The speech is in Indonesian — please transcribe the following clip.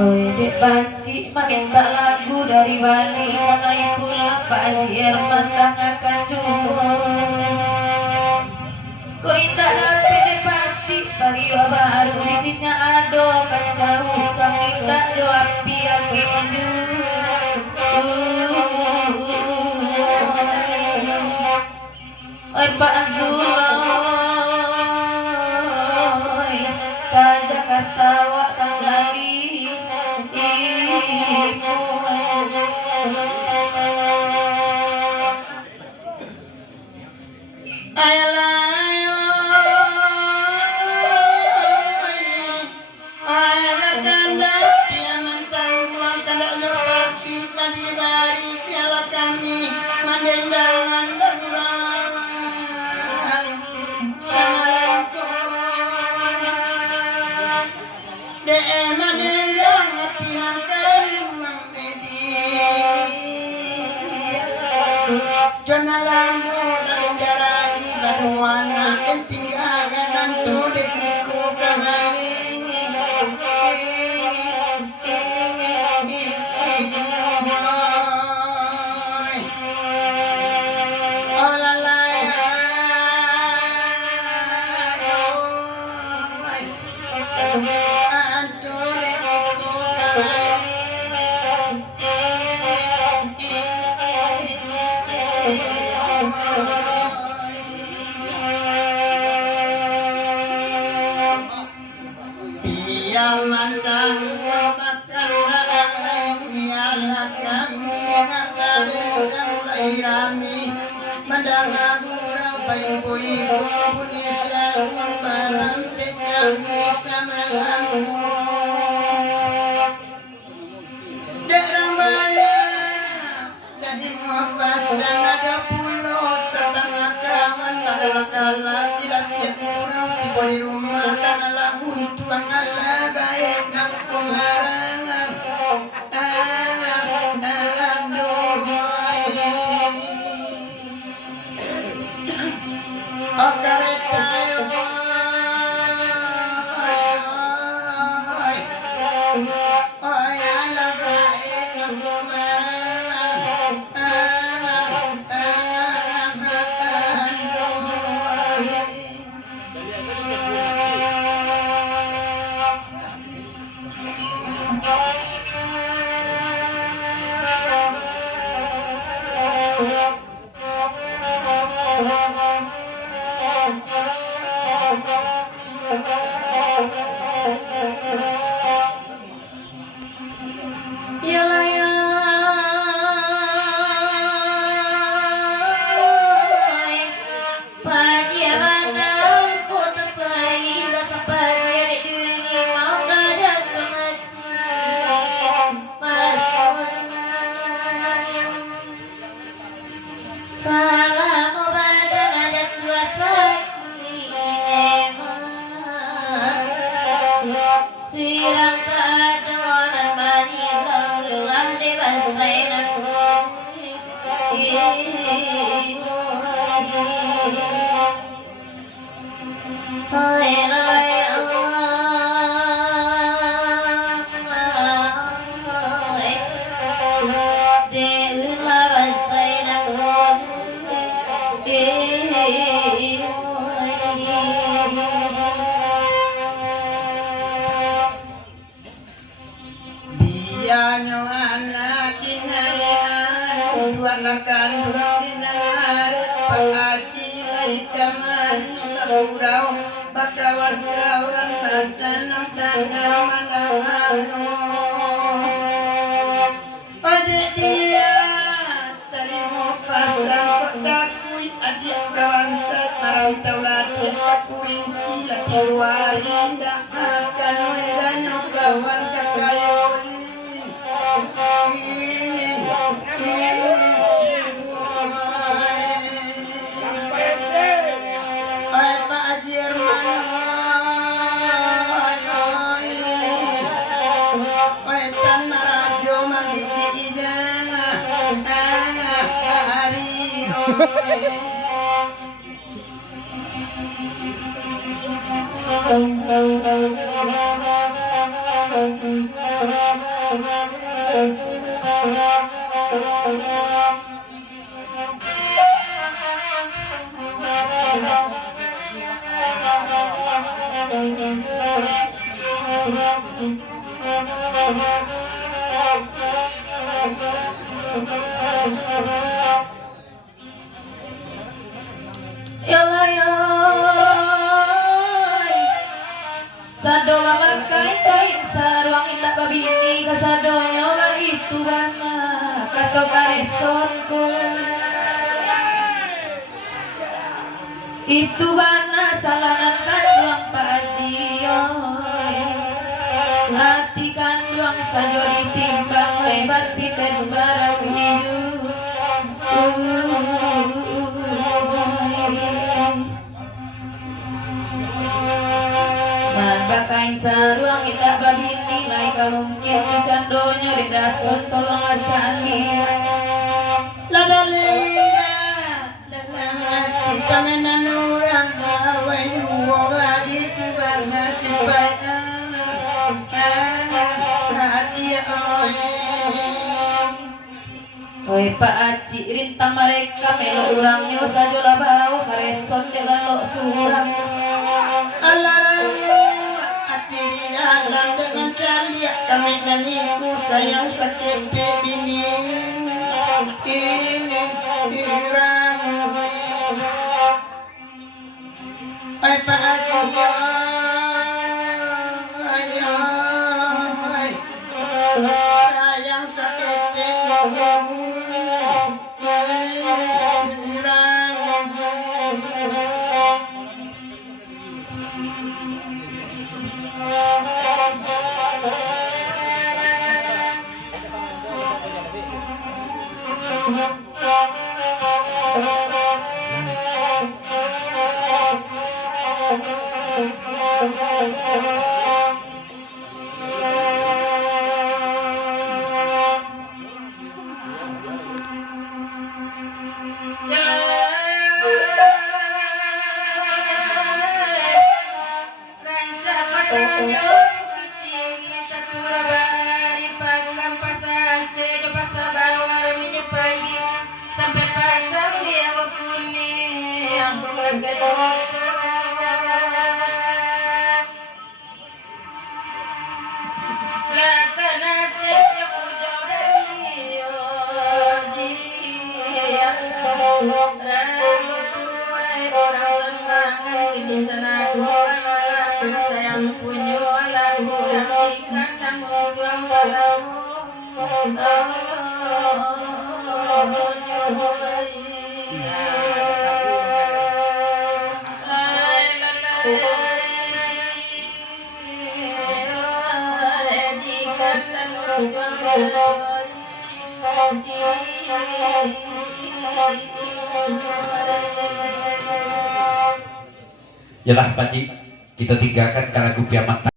Oi dek Panci meminta lagu dari Bali, mulai pulang Pak Haji Herman tangakan cuman. Kau indah tapi dek Panci pariwa baru isinya ado kaca usang indah jawab piang keju. Oi Pak Azuloy ka Jakarta wa tanggali Sado mamakai kain sarwang indah babi ini kasado nyawa itu bana kato kareson ko itu bana salanan kanduang pacio hati kanduang sajo ditimbang lebat tidak barang hidup bakain saruang indah babi nilai kamungkin candonya di dasun tolong acali lalalinga lalamati panganan orang awai huwa itu bangga supaya hati oi Pak Aci rintang mereka melo urangnya sajola bau kareson dengan lo surang alarang dalam dengan calia kami naniku sayang sakit bini ingin hirang ay Pak Aji sayang sakit Yalah Pak Ji, kita tinggalkan karena lagu kiamat.